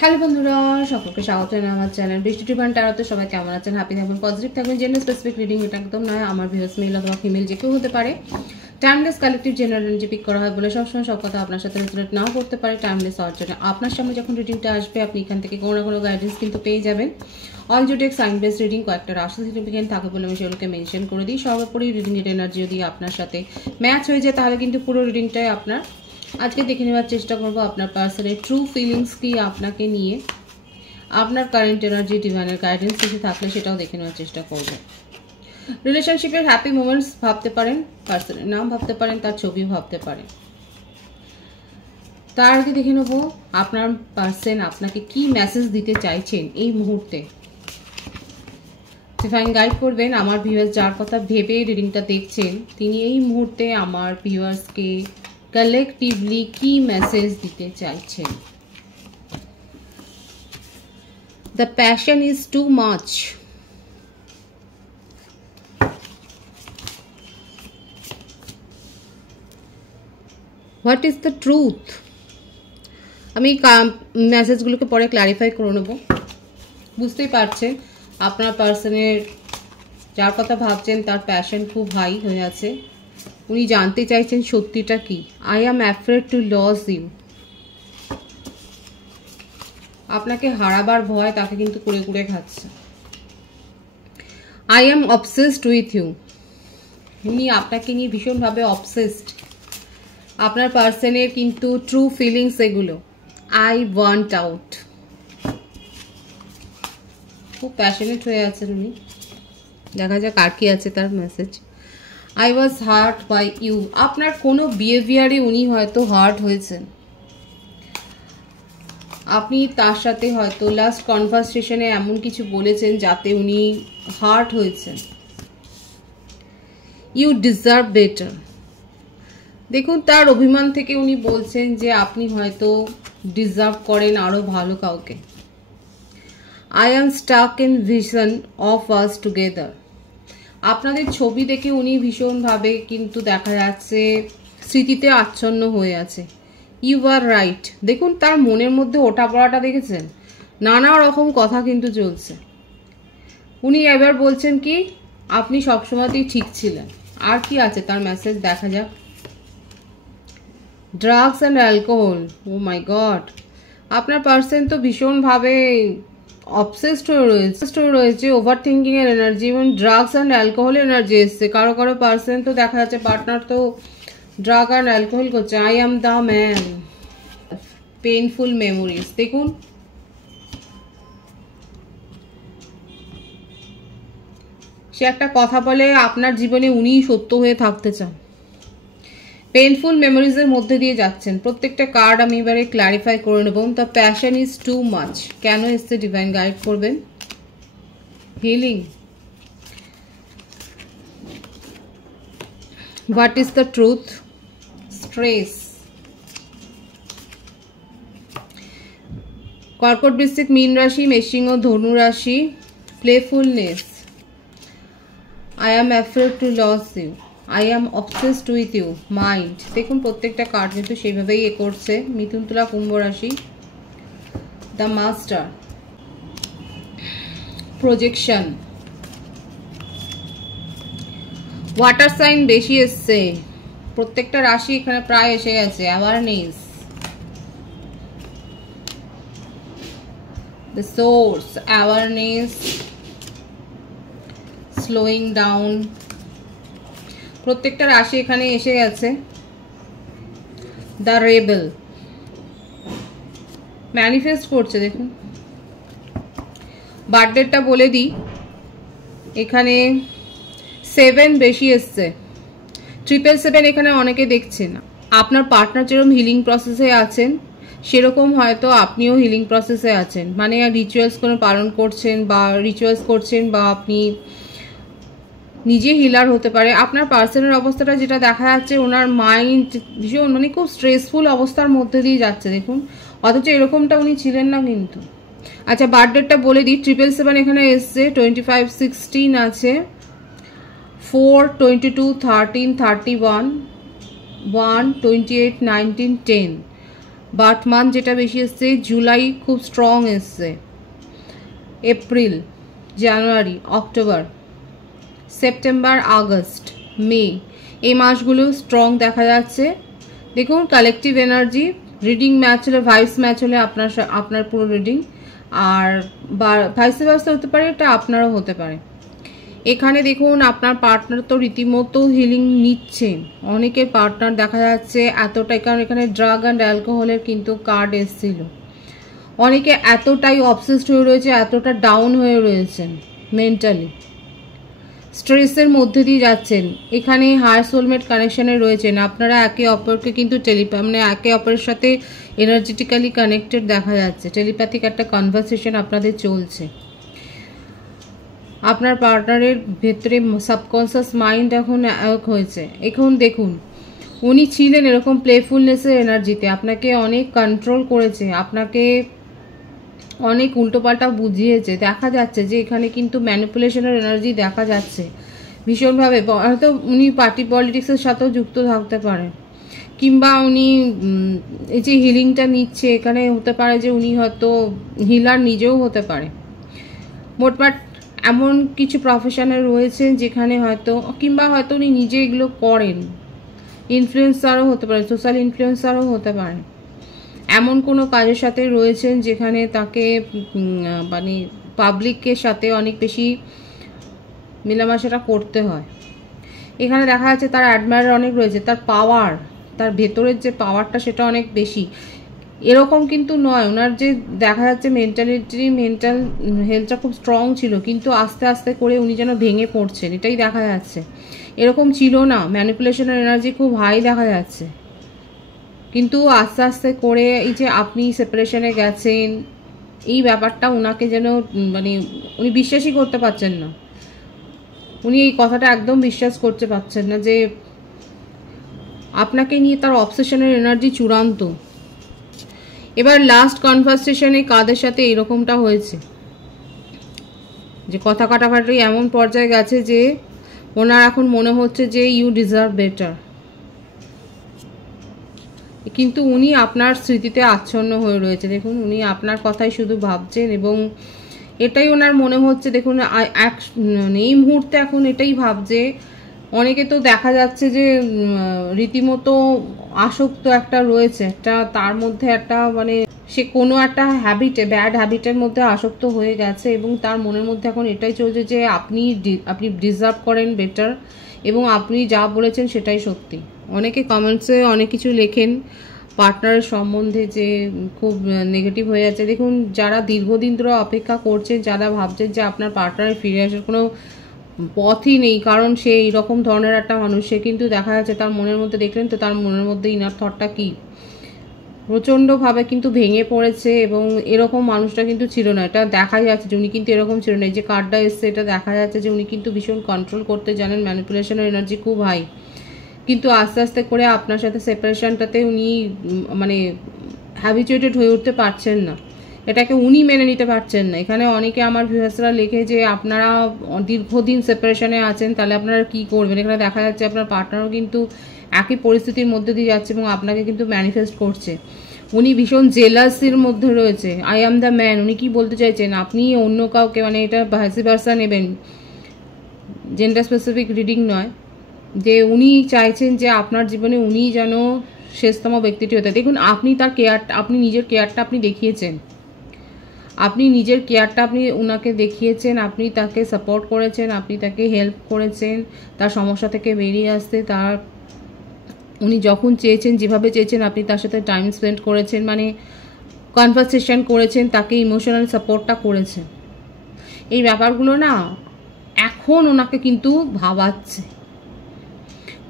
Hello বন্ধুরা, সকলকে স্বাগত জানাই আমার চ্যানেল বৃষ্টি টিপান ট্যারোতে। সবাই কেমন আছেন? হ্যাপি থাকবেন, পজিটিভ থাকবেন। জেন্ডার স্পেসিফিক রিডিং এটা একদম নয়, আমার ভিউয়ার্স মেল অথবা ফিমেল যে কেউ হতে পারে। Timeless collective general energy pick করা হয় বলে সবসময় সব কথা আপনার সাথে রিলেট নাও করতে পারে। টাইমলেস হওয়ার জন্য আপনার সামনে যখন রিডিংটা আসবে, আপনি এখান থেকে কোনো না কোনো গাইডেন্স কিন্তু পেয়ে যাবেন। All zodiac sign base reading কয়েকটা রাশি সিগনিফিকেন্ট থাকে বলে আমি সেগুলোকে মেনশন করে দিই। সর্বোপরি রিডিং এর এনার্জি যদি আপনার সাথে ম্যাচ হয়ে যায়, তাহলে কিন্তু পুরো রিডিংটাই আপনার। আজকে দেখে নেওয়ার চেষ্টা করবো আপনার পার্সনের ট্রু ফিলিংস কি আপনাকে নিয়ে, আপনার কারেন্ট এনার্জি, ডিভাইনের গাইডেন্স কিছু থাকলে সেটাও দেখে নেওয়ার চেষ্টা করব। রিলেশনশিপের হ্যাপি মোমেন্টস ভাবতে পারেন, পার্সনের নাম ভাবতে পারেন, তার ছবিও ভাবতে পারেন। তার আগে দেখে নেব আপনার পার্সন আপনাকে কি মেসেজ দিতে চাইছেন এই মুহূর্তে। ডিভাইন গাইড করবেন আমার ভিউয়ার্স যার কথা ভেবে রিডিংটা দেখছেন, তিনি এই মুহূর্তে আমার ভিউয়ার্সকে কালেকটিভলি কি মেসেজ দিতে চাইছেন। The passion is too much. What is the truth? আমি মেসেজগুলোকে পরে ক্লারিফাই করে নেব। বুঝতেই পারছেন আপনার পার্সনের যার কথা ভাবছেন তার প্যাশন খুব হাই হয়ে আছে। উনি জানতে চাইছেন সত্যিটা কি। I am afraid to lose you. আপনাকে হারাবার ভয় তাকে কিন্তু কুড়ে কুড়ে খাচ্ছে। I am obsessed with you. উনি আপনাকে নিয়ে ভীষণভাবে অবসেসড। আপনার পার্সনের কিন্তু ট্রু ফিলিংস এগুলো। I want out. খুব প্যাশনেট হয়ে আছেন উনি। দেখা যাক আর কি আছে তার message. I was hurt by you. আপনার কোনো বিহেভিয়ারে উনি হয়তো হার্ট হয়েছেন। আপনি তার সাথে হয়তো লাস্ট কনভারসেশনে এমন কিছু বলেছেন যাতে উনি হার্ট হয়েছেন। You deserve better. দেখুন তার অভিমান থেকে উনি বলছেন যে আপনি হয়তো ডিজার্ভ করেন আরো ভালো কাউকে। I am stuck in vision of us together. আপনাদের ছবি দেখে উনি ভীষণভাবে কিন্তু দেখা যাচ্ছে স্মৃতিতে আচ্ছন্ন হয়ে আছে। You are right. দেখুন তার মনের মধ্যে ওঠা পড়াটা দেখেছেন, নানা রকম কথা কিন্তু চলছে। উনি এবার বলছেন কি আপনি সবসময়তেই ঠিক ছিলেন। আর কি আছে তার মেসেজ দেখা যাক। Drugs and alcohol. Oh my god, আপনার পার্সন তো ভীষণভাবে অবসেসড হয়ে রয়েছে। ওভার থিঙ্কিং এর এনার্জি এবং ড্রাগস অ্যান্ড অ্যালকোহলের এনার্জি এসছে। কারো কারো পার্সন তো দেখা যাচ্ছে পার্টনার তো ড্রাগ অ্যান্ড অ্যালকোহল করছে। I am the man. Painful memories. দেখুন সে একটা কথা বলে আপনার জীবনে উনিই সত্য হয়ে থাকতে চান। পেইনফুল মেমোরিজের মধ্যে দিয়ে যাচ্ছেন। প্রত্যেকটা কার্ড আমি এবারে ক্লারিফাই করে নেব। The passion is too much কেন এসছে ডিভাইন গাইড করবেন। Healing. What is the truth. Stress. কর্কট, বৃশ্চিক, মীন রাশি, মেষসিংহ, ধনু রাশি। Playfulness. I am afraid to lose you. I am obsessed with you. Mind. দেখুন প্রত্যেকটা কার্ড কিন্তু সেইভাবেই করছে। মিথুন, তুলা, কুম্ভ রাশি। The master. Projection. Water sign বেশি এসছে। প্রত্যেকটা রাশি এখানে প্রায় এসে গেছে। Awareness. The source. Awareness. Slowing down. প্রত্যেকটা রাশি এখানে এসে গেছে। The rebel. ম্যানিফেস্ট করছে। দেখুন বার্থডেটা বলে দিই, এখানে 7 বেশি এসছে। 777 এখানে অনেকে দেখছেন। আপনার পার্টনার যেরকম হিলিং প্রসেসে আছেন সেরকম হয়তো আপনিও হিলিং প্রসেসে আছেন। মানে রিচুয়ালস কোনো পালন করছেন বা আপনি নিজে হিলার হতে পারে। আপনার পার্সনের অবস্থাটা যেটা দেখা যাচ্ছে, ওনার মাইন্ড ভীষণ মানে খুব স্ট্রেসফুল অবস্থার মধ্যে দিয়ে যাচ্ছে। দেখুন অথচ এরকমটা উনি ছিলেন না কিন্তু। আচ্ছা বার্থডেটা বলে দিই। 777 এখানে এসছে। 25, 16 আছে। 4, 22, 13, 31, 1, 28, 19, 10। বার্থ মান্থ যেটা বেশি এসছে, জুলাই খুব স্ট্রং এসছে, এপ্রিল, জানুয়ারি, অক্টোবর, সেপ্টেম্বর, আগস্ট, মে, এই মাসগুলো স্ট্রং দেখা যাচ্ছে। দেখুন কালেকটিভ এনার্জি রিডিং ম্যাচ হলে, ভাইস ম্যাচ হলে আপনার পুরো রিডিং, আর ভাইসে ভাইসে হতে পারে, এটা আপনারও হতে পারে। এখানে দেখুন আপনার পার্টনার তো রীতিমতো হিলিং নিচ্ছেন, অনেকের পার্টনার দেখা যাচ্ছে এতটাই, কারণ এখানে ড্রাগ অ্যান্ড অ্যালকোহলের কিন্তু কার্ড এসেছিল, অনেকে এতটাই অবসেসড হয়ে রয়েছে, এতটা ডাউন হয়ে রয়েছেন মেন্টালি, স্ট্রেসের মধ্যে দিয়ে যাচ্ছেন। এখানে হায়ার সোলমেট কানেকশনে রয়েছেন, আপনারা একে অপরকে কিন্তু মানে একে অপরের সাথে এনার্জেটিক্যালি কানেক্টেড দেখা যাচ্ছে, টেলিপ্যাথিক একটা কনভারসেশন আপনাদের চলছে। আপনার পার্টনারের ভেতরে সাবকনসিয়াস মাইন্ড এখন এক হয়েছে। এখন দেখুন উনি ছিলেন এরকম প্লেফুলনেসের এনার্জিতে, আপনাকে অনেক কন্ট্রোল করেছে, আপনাকে অনেক উল্টোপাল্টা বুঝিয়েছে। দেখা যাচ্ছে যে এখানে কিন্তু ম্যানিপুলেশনের এনার্জি দেখা যাচ্ছে ভীষণভাবে। হয়তো উনি পার্টি পলিটিক্সের সাথেও যুক্ত থাকতে পারেন, কিংবা উনি এই যে হিলিংটা নিচ্ছে, এখানে হতে পারে যে উনি হয়তো হিলার নিজেও হতে পারে। মোটমাট এমন কিছু প্রফেশনে রয়েছেন যেখানে হয়তো, কিংবা হয়তো উনি নিজে এগুলো করেন, ইনফ্লুয়েন্সারও হতে পারে, সোশ্যাল ইনফ্লুয়েন্সারও হতে পারে। এমন কোনো কাজের সাথে রয়েছেন যেখানে তাকে মানে পাবলিকের সাথে অনেক বেশি মেলামেশাটা করতে হয়। এখানে দেখা যাচ্ছে তার অ্যাডমায়ার অনেক রয়েছে, তার পাওয়ার, তার ভেতরের যে পাওয়ারটা সেটা অনেক বেশি। এরকম কিন্তু নয়, ওনার যে দেখা যাচ্ছে মেন্টাল হেলথটা খুব স্ট্রং ছিল, কিন্তু আস্তে আস্তে করে উনি যেন ভেঙে পড়ছেন, এটাই দেখা যাচ্ছে। এরকম ছিল না, ম্যানিপুলেশনের এনার্জি খুব হাই দেখা যাচ্ছে, কিন্তু আস্তে আস্তে করে এই যে আপনি সেপারেশনে গেছেন, এই ব্যাপারটা ওনাকে যেন মানে উনি বিশ্বাসই করতে পারছেন না, উনি এই কথাটা একদম বিশ্বাস করতে পারছেন না যে আপনাকে নিয়ে তার অবসেশনের এনার্জি চূড়ান্ত। এবার লাস্ট কনভারসেশনে কাদের সাথে এরকমটা হয়েছে যে কথা কাটাকাটি এমন পর্যায়ে গেছে যে ওনার এখন মনে হচ্ছে যে ইউ ডিজার্ভ বেটার, কিন্তু উনি আপনার স্মৃতিতে আচ্ছন্ন হয়ে রয়েছে। দেখুন উনি আপনার কথাই শুধু ভাবছেন, এবং এটাই ওনার মনে হচ্ছে। দেখুন এই মুহূর্তে এখন এটাই ভাবছে। অনেকে তো দেখা যাচ্ছে যে রীতিমতো আসক্ত একটা রয়েছে, একটা তার মধ্যে একটা মানে সে কোনো একটা হ্যাবিটে, ব্যাড হ্যাবিটের মধ্যে আসক্ত হয়ে গেছে, এবং তার মনের মধ্যে এখন এটাই চলছে যে আপনি ডিজার্ভ করেন বেটার, এবং আপনি যা বলেছেন সেটাই সত্যি। অনেকে কমেন্টসে অনেক কিছু লেখেন পার্টনারের সম্বন্ধে যে খুব নেগেটিভ হয়ে যাচ্ছে। দেখুন যারা দীর্ঘদিন ধরে অপেক্ষা করছেন, যারা ভাবছেন যে আপনার পার্টনারের ফিরে আসার কোনো পথই নেই, কারণ সে এইরকম ধরনের একটা মানুষ, সে কিন্তু দেখা যাচ্ছে তার মনের মধ্যে, দেখলেন তো তার মনের মধ্যে ইনার থটটা কি প্রচণ্ডভাবে কিন্তু ভেঙে পড়েছে, এবং এরকম মানুষটা কিন্তু ছিল না, এটা দেখা যাচ্ছে যে উনি কিন্তু এরকম ছিল না। এই যে কার্ডটা এসছে এটা দেখা যাচ্ছে যে উনি কিন্তু ভীষণ কন্ট্রোল করতে জানেন, ম্যানিপুলেশনের এনার্জি খুব হাই, কিন্তু আস্তে আস্তে করে আপনার সাথে সেপারেশনটাতে উনি মানে হ্যাবিচুয়েটেড হয়ে উঠতে পারছেন না, এটাকে উনি মেনে নিতে পারছেন না। এখানে অনেকে আমার ভিউয়ার্সরা লেখে যে আপনারা দীর্ঘদিন সেপারেশনে আছেন, তাহলে আপনারা কি করবেন। এখানে দেখা যাচ্ছে আপনার পার্টনারও কিন্তু একই পরিস্থিতির মধ্যে দিয়ে যাচ্ছে, এবং আপনাকে কিন্তু ম্যানিফেস্ট করছে। উনি ভীষণ জেলাসির মধ্যে রয়েছে, আই অ্যাম দ্য ম্যান। উনি কি বলতে চাইছেন, আপনি অন্য কাউকে, মানে এটা ভাইসি ভার্সা নেবেন, জেন্ডার স্পেসিফিক রিডিং নয়, যে উনি চাইছেন যে আপনার জীবনে উনি যেন শেষতম ব্যক্তিটি হতে। দেখুন আপনি তার কেয়ারটা, আপনি নিজের কেয়ারটা আপনি দেখিয়েছেন, আপনি নিজের কেয়ারটা আপনি ওনাকে দেখিয়েছেন, আপনি তাকে সাপোর্ট করেছেন, আপনি তাকে হেল্প করেছেন তার সমস্যা থেকে বেরিয়ে আসতে। তার উনি যখন চেয়েছেন, যেভাবে চেয়েছেন, আপনি তার সাথে টাইম স্পেন্ড করেছেন, মানে কনভারসেশন করেছেন, তাকে ইমোশনাল সাপোর্টটা করেছেন। এই ব্যাপারগুলো না এখন ওনাকে কিন্তু ভাবাচ্ছে।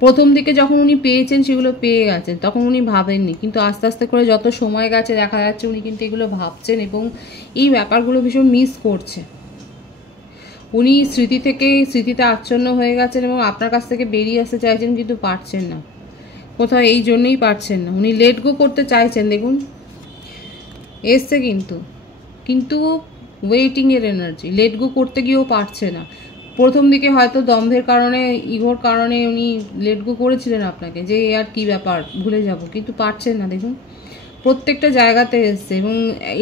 প্রথম দিকে যখন উনি পেয়েছেন সেগুলো পেয়ে গেছেন, তখন উনি ভাবেননি, কিন্তু আস্তে আস্তে করে যত সময় গেছে দেখা যাচ্ছে উনি কিন্তু এগুলো ভাবছেন, এবং এই ব্যাপারগুলো ভীষণ মিস করছে। উনি স্মৃতিতে আচ্ছন্ন হয়ে গেছেন, এবং আপনার কাছ থেকে বেরিয়ে আসতে চাইছেন, কিন্তু পারছেন না। কোথাও এই জন্যই পারছেন না, উনি লেট গো করতে চাইছেন। দেখুন এসছে কিন্তু ওয়েটিংয়ের এনার্জি, লেট গো করতে গিয়েও পারছে না। প্রথম দিকে হয়তো দম্ভের কারণে, ইগোর কারণে উনি লেট গো করেছিলেন আপনাকে, যে আর কি ব্যাপার ভুলে যাব, কিন্তু পারছেন না। দেখুন প্রত্যেকটা জায়গাতে এসছে এবং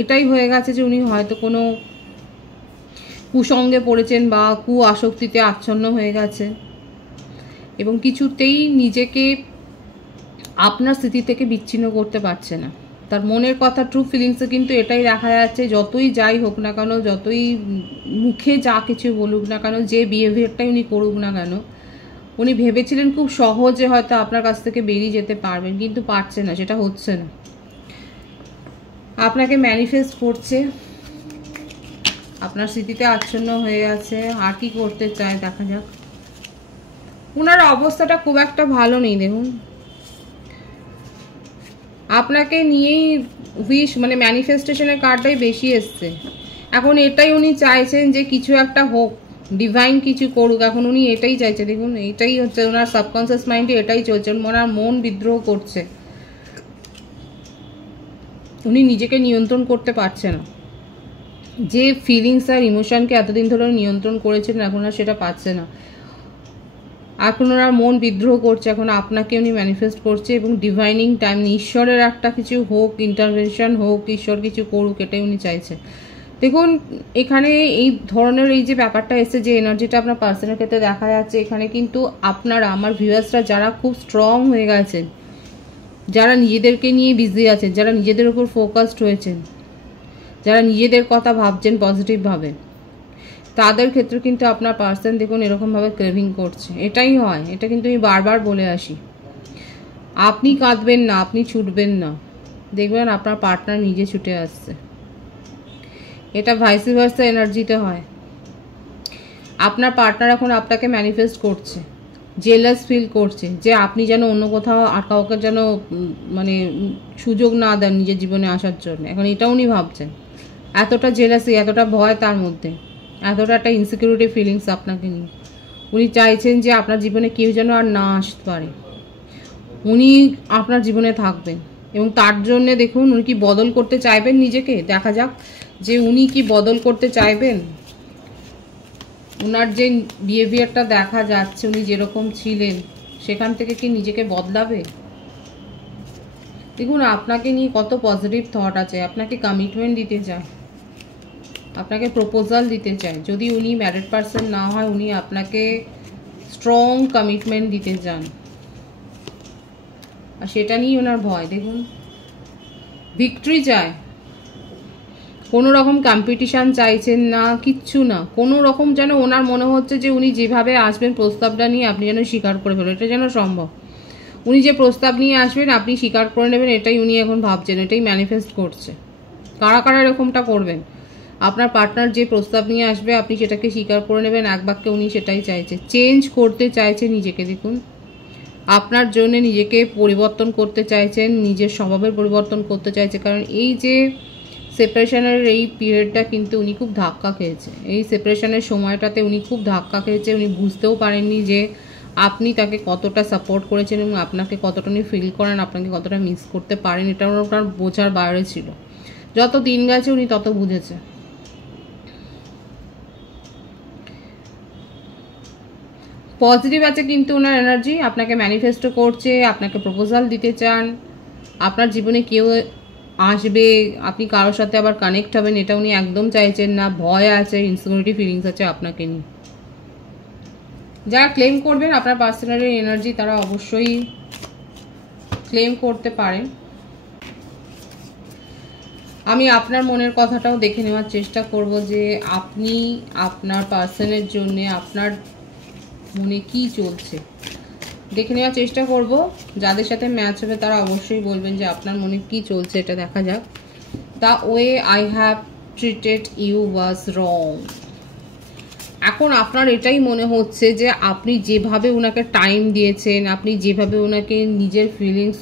এটাই হয়ে গেছে যে উনি হয়তো কোনো কুসঙ্গে পড়েছেন বা কু আসক্তিতে আচ্ছন্ন হয়ে গেছে এবং কিছুতেই নিজেকে আপনার স্মৃতি থেকে বিচ্ছিন্ন করতে পারছে না। তার মনের কথা, ট্রু ফিলিংসে কিন্তু এটাই দেখা যাচ্ছে, যতই যাই হোক না কেন, যতই মুখে যা কিছু বলুক না কেন, যে বিহেভিয়ারটাই উনি করুক না কেন, উনি ভেবেছিলেন খুব সহজে হয়তো আপনার কাছ থেকে বেরিয়ে যেতে পারবেন, কিন্তু পারছে না, সেটা হচ্ছে না। আপনাকে ম্যানিফেস্ট করছে, আপনার স্মৃতিতে আচ্ছন্ন হয়ে আছে। আর কি করতে চায় দেখা যাক। ওনার অবস্থাটা খুব একটা ভালো নেই, দেখুন আপনাকে নিয়েই উইশ মানে ম্যানিফেস্টেশনের কার্ডটাই বেশি এসছে। এখন এটাই উনি চাইছেন যে কিছু একটা হোক, ডিভাইন কিছু করুক, এখন উনি এটাই চাইছে। দেখুন এটাই হচ্ছে ওনার সাবকনসিয়াস মাইন্ডে, এটাই চলছে। ওনার মন বিদ্রোহ করছে, উনি নিজেকে নিয়ন্ত্রণ করতে পারছে না। যে ফিলিংস আর ইমোশনকে এতদিন ধরে নিয়ন্ত্রণ করেছিলেন, এখন আর সেটা পাচ্ছে না। এখন ওনার মন বিদ্রোহ করছে, এখন আপনাকে উনি ম্যানিফেস্ট করছে এবং ডিভাইনিং টাইম, ঈশ্বরের একটা কিছু হোক, ইন্টারভেনশন হোক, ঈশ্বর কিছু করুক, এটাই উনি চাইছে। দেখুন এখানে এই ধরনের এই যে ব্যাপারটা এসছে, যে এনার্জিটা আপনার পার্সনের ক্ষেত্রে দেখা যাচ্ছে, এখানে কিন্তু আপনারা, আমার ভিউয়ার্সরা যারা খুব স্ট্রং হয়ে গেছেন, যারা নিজেদেরকে নিয়ে বিজি আছেন, যারা নিজেদের উপর ফোকাসড হয়েছেন, যারা নিজেদের কথা ভাবছেন পজিটিভভাবে, তাদের ক্ষেত্রে কিন্তু আপনার পার্সন দেখুন এরকমভাবে ক্রেভিং করছে। এটাই হয়, এটা কিন্তু আমি বারবার বলে আসি। আপনি কাঁদবেন না, আপনি ছুটবেন না, দেখবেন আপনার পার্টনার নিজে ছুটে আসছে। এটা ভাইসি ভার্সা এনার্জিতে হয়। আপনার পার্টনার এখন আপনাকে ম্যানিফেস্ট করছে, জেলাস ফিল করছে যে আপনি যেন অন্য কোথাও আর কাউকে যেন মানে সুযোগ না দেন নিজের জীবনে আসার জন্য। এখন এটা উনি ভাবছেন, এতটা জেলাসি, এতটা ভয় তার মধ্যে, এতটা একটা ইনসিকিউরিটি ফিলিংস আপনাকে নিয়ে। উনি চাইছেন যে আপনার জীবনে কেউ যেন আর না আসতে পারে, উনি আপনার জীবনে থাকবেন। এবং তার জন্যে দেখুন উনি কি বদল করতে চাইবেন নিজেকে, দেখা যাক যে উনি কি বদল করতে চাইবেন। ওনার যে বিহেভিয়ারটা দেখা যাচ্ছে, উনি যেরকম ছিলেন সেখান থেকে কি নিজেকে বদলাবে। দেখুন আপনাকে নিয়ে কত পজিটিভ থট আছে, আপনাকে কমিটমেন্ট দিতে চায়, আপনাকে প্রপোজাল দিতে চায়। যদি উনি ম্যারিড পারসন না হয়, উনি আপনাকে স্ট্রং কমিটমেন্ট দিতে চান, আর সেটা নিয়ে ওনার ভয়। দেখুন ভিক্টরি চায়, কোনো রকম কম্পিটিশান চাইছেন না, কিচ্ছু না। কোনো রকম যেন ওনার মনে হচ্ছে যে উনি যেভাবে আসবেন প্রস্তাবটা নিয়ে, আপনি যেন স্বীকার করে ফেলেন, এটা যেন সম্ভব। উনি যে প্রস্তাব নিয়ে আসবেন আপনি স্বীকার করে নেবেন, এটাই উনি এখন ভাবছেন, এটাই ম্যানিফেস্ট করছে। কারা কারা এরকমটা করবেন? আপনার পার্টনার যে প্রস্তাব নিয়ে আসবে আপনি সেটাকে স্বীকার করে নেবেন, এক বাক্যে উনি সেটাই চাইছে। চেঞ্জ করতে চাইছে নিজেকে, দেখুন আপনার জন্য নিজেকে পরিবর্তন করতে চাইছেন, নিজের স্বভাবের পরিবর্তন করতে চাইছে। কারণ এই যে সেপারেশনের এই পিরিয়ডটা কিন্তু উনি খুব ধাক্কা খেয়েছে। এই সেপারেশনের সময়টাতে উনি খুব ধাক্কা খেয়েছে। উনি বুঝতেও পারেননি যে আপনি তাকে কতটা সাপোর্ট করেছেন এবং আপনাকে কতটা উনি ফিল করেন, আপনাকে কতটা মিস করতে পারেন, এটা ওনার বোঝার বাইরে ছিল। যত দিন গেছে উনি তত বুঝেছে। পজিটিভ আছে কিন্তু ওনার এনার্জি, আপনাকে ম্যানিফেস্টো করছে, আপনাকে প্রপোজাল দিতে চান, আপনার জীবনে কেউ আসবে, আপনি কারোর সাথে আবার কানেক্ট হবেন, এটা উনি একদম চাইছেন না। ভয় আছে, ইনসিকিউরিটি ফিলিংস আছে আপনাকে নিয়ে। যারা ক্লেম করবেন আপনার পার্সোনাল এনার্জি, তারা অবশ্যই ক্লেম করতে পারেন। আমি আপনার মনের কথাটাও দেখে নেওয়ার চেষ্টা করব যে আপনি আপনার পার্সনের জন্য আপনার মনে কি চলছে, দেখে নেওয়ার চেষ্টা করব। যাদের সাথে ম্যাচ হবে তারা অবশ্যই বলবেন যে আপনার মনে কি চলছে, এটা দেখা যাক। The way I have treated you was wrong. এখন আপনার এটাই মনে হচ্ছে যে আপনি যেভাবে ওনাকে টাইম দিয়েছেন, আপনি যেভাবে ওনাকে নিজের ফিলিংস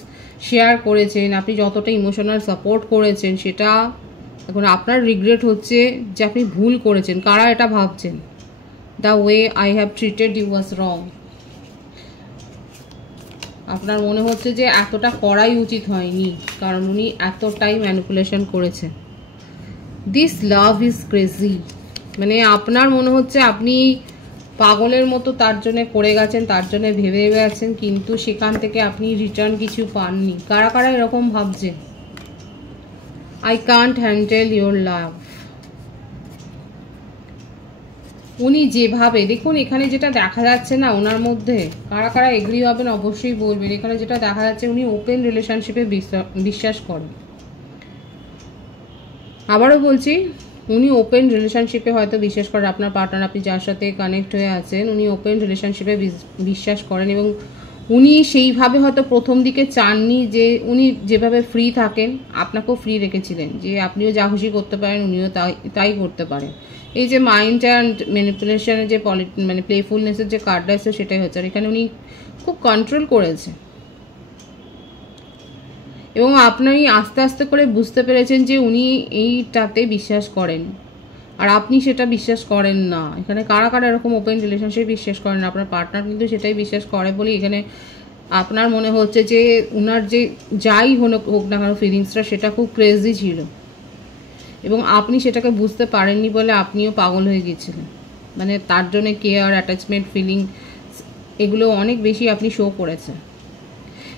শেয়ার করেছেন, আপনি যতটা ইমোশনাল সাপোর্ট করেছেন, সেটা এখন আপনার রিগ্রেট হচ্ছে যে আপনি ভুল করেছেন। কারা এটা ভাবছেন? The way I have treated you was wrong. আপনার মনে হচ্ছে যে এতটা করাই উচিত হয়নি, কারণ উনি এতটাই ম্যানিপুলেশন করেছেন। দিস লাভ ইজ ক্রেজি, মানে আপনার মনে হচ্ছে আপনি পাগলের মতো তার জন্য করে গেছেন, তার জন্য ভেবে গেছেন, কিন্তু সেখান থেকে আপনি রিটার্ন কিছু পাননি। কারা কারা এরকম ভাবছেন? আই কান্ট হ্যান্ডেল ইউর লাভ। উনি যেভাবে দেখুন এখানে যেটা দেখা যাচ্ছে না ওনার মধ্যে, কারা কারা এগ্রি হবেন অবশ্যই বলবেন। এখানে যেটা দেখা যাচ্ছে উনি ওপেন রিলেশনশিপে বিশ্বাস করেন। আবারও বলছি, উনি ওপেন রিলেশনশিপে হয়তো বিশ্বাস করেন। আপনার পার্টনার, আপনি যার সাথে কানেক্ট হয়ে আছেন, উনি ওপেন রিলেশনশিপে বিশ্বাস করেন এবং উনি সেইভাবে হয়তো প্রথম দিকে চাননি যে উনি যেভাবে ফ্রি থাকেন আপনাকেও ফ্রি রেখেছিলেন, যে আপনিও যা খুশি করতে পারেন উনিও তাই করতে পারেন। এই যে মাইন্ড অ্যান্ড ম্যানিপুলেশনের যে মানে প্লেফুলনেসের যে কার্ডটা এসেছে সেটাই হচ্ছে। আর এখানে উনি খুব কন্ট্রোল করেছে এবং আপনি আস্তে আস্তে করে বুঝতে পেরেছেন যে উনি এইটাতে বিশ্বাস করেন আর আপনি সেটা বিশ্বাস করেন না। এখানে কারা কারা এরকম ওপেন রিলেশনশিপ বিশ্বাস করেন, আপনার পার্টনার কিন্তু সেটাই বিশ্বাস করে বলে এখানে আপনার মনে হচ্ছে যে উনার যে যাই হোক না কেন ফিলিংসটা সেটা খুব ক্রেজি ছিল এবং আপনি সেটাকে বুঝতে পারেননি বলে আপনিও পাগল হয়ে গিয়েছিলেন। মানে তার জন্য কেয়ার, অ্যাটাচমেন্ট, ফিলিং এগুলো অনেক বেশি আপনি শো করেছেন,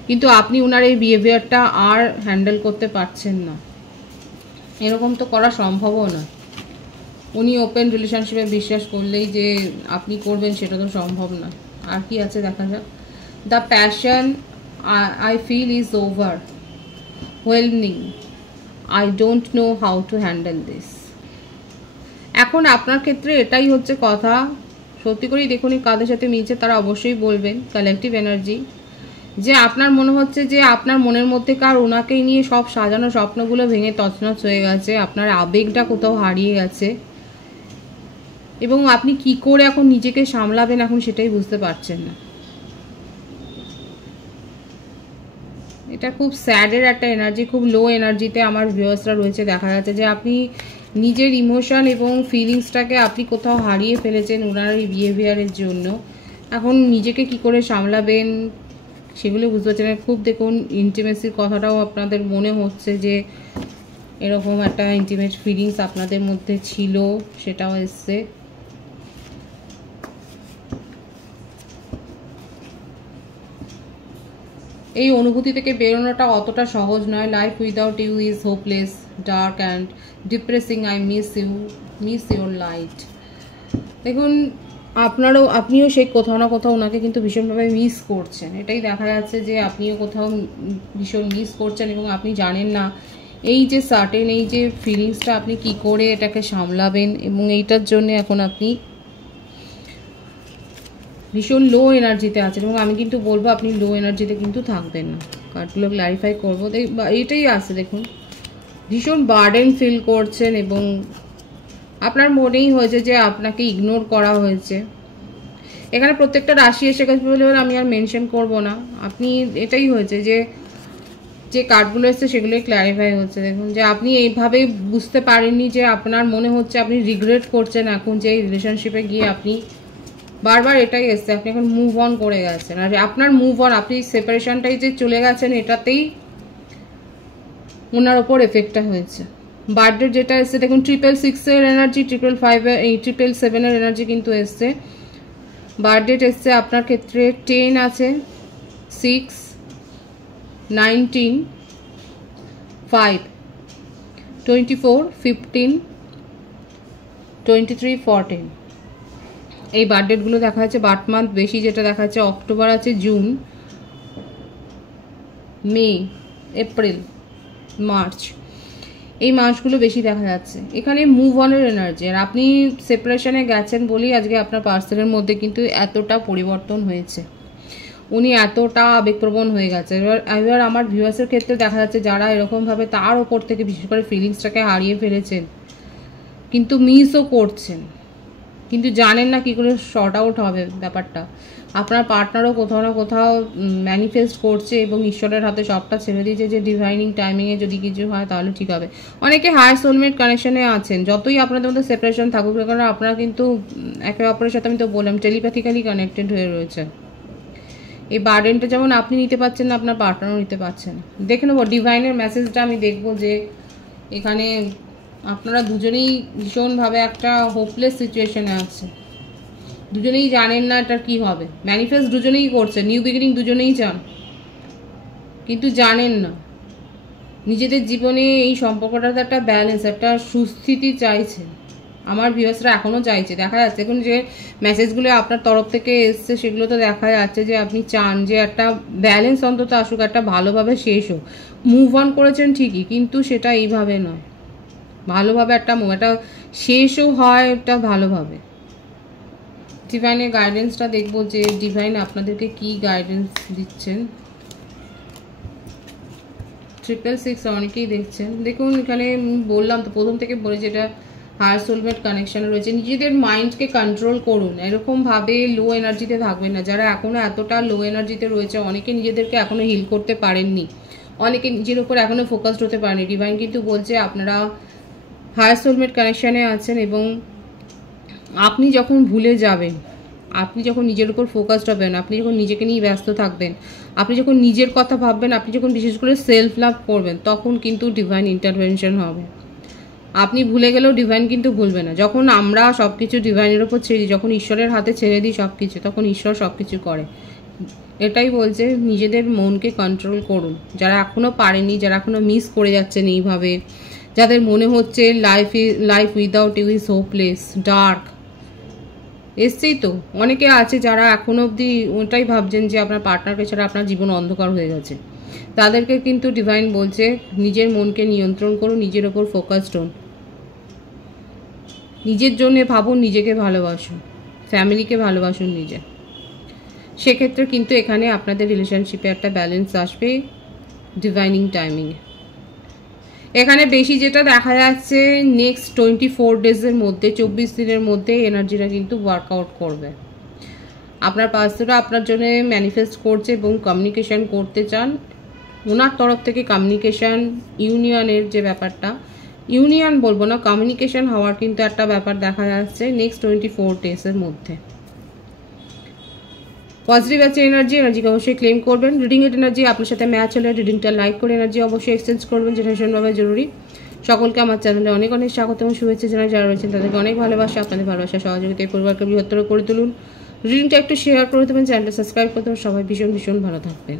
কিন্তু আপনি ওনার এই বিহেভিয়ারটা আর হ্যান্ডেল করতে পারছেন না। এরকম তো করা সম্ভবও না। উনি ওপেন রিলেশনশিপে বিশ্বাস করলেই যে আপনি করবেন সেটা তো সম্ভব না। আর কি আছে দেখা যাক। The passion I feel is overwhelming, I don't know how to handle this. এখন আপনার ক্ষেত্রে এটাই হচ্ছে কথা। সত্যি করেই দেখুন কাদের সাথে মিলছে তারা অবশ্যই বলবেন। কালেকটিভ এনার্জি যে আপনার মনে হচ্ছে যে আপনার মনের মধ্যেকার ওনাকেই নিয়ে সব সাজানো স্বপ্নগুলো ভেঙে তছনছ হয়ে গেছে, আপনার আবেগটা কোথাও হারিয়ে গেছে এবং আপনি কি করে এখন নিজেকে সামলাবেন এখন সেটাই বুঝতে পারছেন না। এটা খুব স্যাডের একটা এনার্জি, খুব লো এনার্জিতে আমার ভিউয়ার্সরা রয়েছে। দেখা যাচ্ছে যে আপনি নিজের ইমোশন এবং ফিলিংসটাকে আপনি কোথাও হারিয়ে ফেলেছেন ওনার এই বিহেভিয়ারের জন্য। এখন নিজেকে কি করে সামলাবেন সেগুলো বুঝতে পারছেন না। খুব দেখুন ইন্টিমেসির কথাটাও আপনাদের মনে হচ্ছে যে এরকম একটা ইন্টিমেট ফিলিংস আপনাদের মধ্যে ছিল, সেটাও এসছে। এই অনুভূতি থেকে বেরোনোটা অতটা সহজ নয়। Life without you is hopeless, dark and depressing, I miss your light. দেখুন আপনিও সেই কোথাও না কোথাও ওনাকে কিন্তু ভীষণভাবে মিস করছেন। এটাই দেখা যাচ্ছে যে আপনিও কোথাও ভীষণ মিস করছেন এবং আপনি জানেন না এই যে সার্টেন এই যে ফিলিংসটা আপনি কি করে এটাকে সামলাবেন এবং এইটার জন্য এখন আপনি ভীষণ লো এনার্জিতে আছেন এবং আমি কিন্তু বলবো আপনি লো এনার্জিতে কিন্তু থাকবেন না। কার্ডগুলো ক্লারিফাই করবো, এইটাই আছে। দেখুন ভীষণ বার্ডেন ফিল করছেন এবং আপনার মনেই হয়েছে যে আপনাকে ইগনোর করা হয়েছে। এখানে প্রত্যেকটা রাশি এসে গেছে বলে আমি আর মেনশন করব না। আপনি এটাই হয়েছে যে যে কার্ডগুলো এসছে সেগুলোই ক্ল্যারিফাই হচ্ছে। দেখুন যে আপনি এইভাবে বুঝতে পারেননি যে আপনার মনে হচ্ছে আপনি রিগ্রেট করছেন এখন যে এই রিলেশনশিপে গিয়ে আপনি বারবার এটাই এসছে আপনি এখন মুভ অন করে গেছেন। আর আপনার মুভ অন, আপনি সেপারেশনটাই যে চলে গেছেন এটাতেই ওনার ওপর এফেক্টটা হয়েছে। বার্থডে যেটা এসছে দেখুন 666-এর এনার্জি, 555-এর, 777-এর এনার্জি কিন্তু এসছে। বার্থডে এসছে আপনার ক্ষেত্রে 10 আছে, 6, 19, 5, 24, 15, 23, 14 এই বার্থডেটগুলো দেখা যাচ্ছে। বার্থ মান্থ বেশি যেটা দেখা যাচ্ছে অক্টোবর আছে, জুন, মে, এপ্রিল, মার্চ, এই মাসগুলো বেশি দেখা যাচ্ছে। এখানে মুভ অনের এনার্জি। আর আপনি সেপারেশনে গেছেন বলেই আজকে আপনার পার্সনের মধ্যে কিন্তু এতটা পরিবর্তন হয়েছে, উনি এতটা আবেগপ্রবণ হয়ে গেছে। এবার আমার ভিউয়ার্সের ক্ষেত্রে দেখা যাচ্ছে যারা এরকমভাবে তার ওপর থেকে বিশেষ করে ফিলিংসটাকে হারিয়ে ফেলেছেন কিন্তু মিসও করছেন, কিন্তু জানেন না কি করে শর্ট আউট হবে ব্যাপারটা। আপনার পার্টনারও কোথাও না কোথাও ম্যানিফেস্ট করছে এবং ঈশ্বরের হাতে সবটা ছেড়ে দিয়েছে যে ডিভাইনিং টাইমিংয়ে যদি কিছু হয় তাহলে ঠিক হবে। অনেকে হায়ার সোলমেট কানেকশনে আছেন, যতই আপনাদের মধ্যে সেপারেশন থাকুক না কারণ আপনারা কিন্তু একে অপরের সাথে আমি তো বললাম টেলিপ্যাথিক্যালি কানেক্টেড হয়ে রয়েছে। এই বার্ডেনটা যেমন আপনি নিতে পারছেন না আপনার পার্টনারও নিতে পারছেন। দেখে নেবো ডিভাইনের মেসেজটা, আমি দেখবো যে এখানে আপনারা দুজনেই ভীষণভাবে একটা হোপলেস সিচুয়েশনে আছে, দুজনেই জানেন না এটা কি হবে। ম্যানিফেস্ট দুজনেই করছে, নিউ বিগিনিং দুজনেই চান কিন্তু জানেন না। নিজেদের জীবনে এই সম্পর্কটাতে একটা ব্যালেন্স, একটা সুস্থিতি চাইছেন। আমার ভিউয়ার্সরা এখনও চাইছে, দেখা যাচ্ছে এখন যে মেসেজগুলো আপনার তরফ থেকে এসছে সেগুলো তো দেখা যাচ্ছে যে আপনি চান যে একটা ব্যালেন্স অন্তত আসুক, একটা ভালোভাবে শেষ হোক। মুভ অন করেছেন ঠিকই, কিন্তু সেটা এইভাবে নয়, ভালোভাবে একটা শেষও হয় এটা ভালোভাবে। ডিভাইনের গাইডেন্সটা দেখবো যে ডিভাইন আপনাদেরকে কি গাইডেন্স দিচ্ছেন। 666 অনেকেই দেখছেন। দেখুন এখানে বললাম তো, প্রথম থেকে বলে যেটা হায়ার সোলমেট কানেকশন রয়েছে। নিজেদের মাইন্ডকে কন্ট্রোল করুন, এরকমভাবে লো এনার্জিতে থাকবেন না। যারা এখনও এতটা লো এনার্জিতে রয়েছে, অনেকে নিজেদেরকে এখনও হিল করতে পারেননি, অনেকে নিজের উপর এখনও ফোকাসড হতে পারেনি। ডিভাইন কিন্তু বলছে আপনারা হায়ার সোলমেট কানেকশানে আছেন এবং আপনি যখন ভুলে যাবেন, আপনি যখন নিজের উপর ফোকাসড হবেন, আপনি যখন নিজেকে নিয়ে ব্যস্ত থাকবেন, আপনি যখন নিজের কথা ভাববেন, আপনি যখন বিশেষ করে সেলফ লাভ করবেন, তখন কিন্তু ডিভাইন ইন্টারভেনশন হবে। আপনি ভুলে গেলেও ডিভাইন কিন্তু ভুলবে না। যখন আমরা সব কিছু ডিভাইনের ওপর ছেড়ে দিই, যখন ঈশ্বরের হাতে ছেড়ে দিই সব কিছু, তখন ঈশ্বর সব কিছু করে। এটাই বলছে নিজেদের মনকে কন্ট্রোল করুন। যারা এখনও পারেনি, যারা এখনও মিস করে যাচ্ছেন এইভাবে, যাদের মনে হচ্ছে life without you is hopeless, dark, এসছেই তো অনেকে আছে যারা এখনো অবধি ওটাই ভাবছেন যে আপনার পার্টনারকে ছাড়া আপনার জীবন অন্ধকার হয়ে গেছে। তাদেরকে কিন্তু ডিভাইন বলছে নিজের মনকে নিয়ন্ত্রণ করুন, নিজের ওপর ফোকাসড হন, নিজের জন্য ভাবুন, নিজেকে ভালোবাসুন, ফ্যামিলিকে ভালোবাসুন নিজে। সেক্ষেত্রে কিন্তু এখানে আপনাদের রিলেশনশিপে একটা ব্যালেন্স আসবে ডিভাইনিং টাইমিংয়ে। এখানে বেশি যেটা দেখা যাচ্ছে নেক্সট 24 ডেজের মধ্যে, 24 দিনের মধ্যে এনার্জিটা কিন্তু ওয়ার্কআউট করবে। আপনার পার্সনরা আপনার জন্য ম্যানিফেস্ট করছে এবং কমিউনিকেশন করতে চান। ওনার তরফ থেকে কমিউনিকেশন, ইউনিয়নের যে ব্যাপারটা, ইউনিয়ন বলবো না, কমিউনিকেশন হওয়ার কিন্তু একটা ব্যাপার দেখা যাচ্ছে নেক্সট 24 ডেজের মধ্যে। পজিটিভ আছে এনার্জিকে অবশ্যই ক্লেম করবেন। রিডিংয়ের এনার্জি আপনার সাথে ম্যাচ হলে রিডিংটা লাইক করে এনার্জি অবশ্যই এক্সচেঞ্জ করবেন, যেটা ভীষণভাবে জরুরি। সকলকে আমার চ্যানেলে অনেক অনেক স্বাগত এবং শুভেচ্ছা জানাই। যারা রয়েছেন তাদেরকে অনেক ভালোবাসা, আপনাদের ভালোবাসা সহযোগিতায় পরিবারকে বৃহত্তর করে তুলুন। রিডিংটা একটু শেয়ার করে দেবেন, চ্যানেলটা সাবস্ক্রাইব করতে হবে। সবাই ভীষণ ভীষণ ভালো থাকবেন।